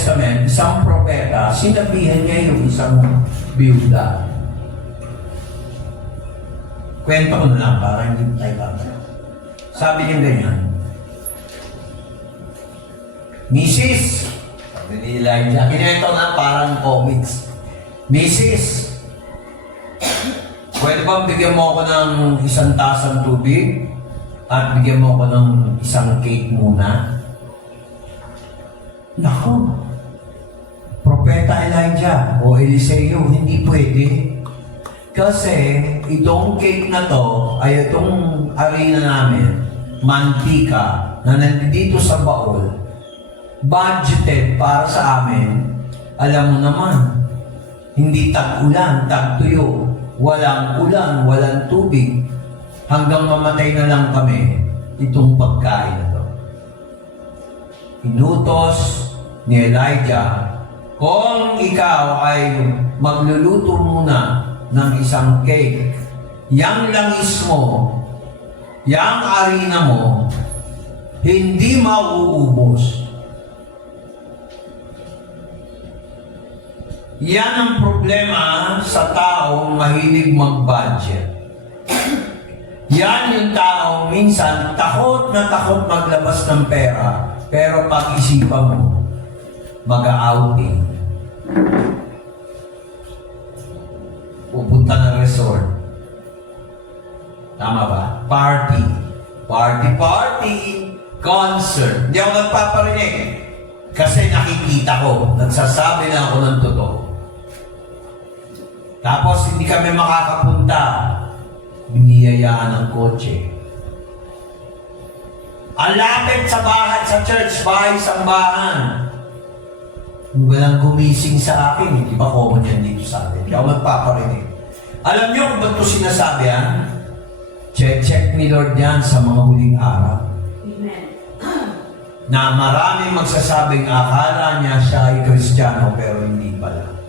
Testament, isang propeta, sinabihan niya yung isang biyuda. Kwento ko na lang para hindi tayo babalik. Sabi niya ganyan, Mrs. Sabi ni Elijah, kinento na parang comics. Mrs. Pwede bang bigyan mo ako ng isang tasang tubig? At bigyan mo ako ng isang cake muna? Naku! Propeta Elijah o Eliseo, hindi pwede. Kasi itong cake na to, ay itong arena namin, mantika, na nandito sa baol, budgeted para sa amin, alam mo naman, hindi tag-ulan, tag-tuyo, walang ulan, walang tubig, hanggang mamatay na lang kami itong pagkain na to. Inutos ni Elijah, kung ikaw ay magluluto muna ng isang cake, yang langis mo, yang arena mo, hindi mauubos. Yan ang problema sa taong mahilig mag-budget. Yan yung taong minsan takot na takot maglabas ng pera, pero pag-isipan mo, mag-outing. Pupunta ng resort. Tama ba? Party. Party. Concert. Hindi ako nagpaparinig. Kasi nakikita ko, nagsasabi na ako ng totoo. Tapos hindi kami makakapunta. Biniyayaan ng kotse. Ang lapit sa bahay, sa church, bahay, sambahan. Walang gumising sa akin. Di ba common yan dito sa atin? Hindi ako magpaparinig. Alam niyo kung ba't ko sinasabi yan? Check ni Lord yan sa mga huling araw. Amen. Na maraming magsasabing akala niya siya ay Kristiyano pero hindi pala.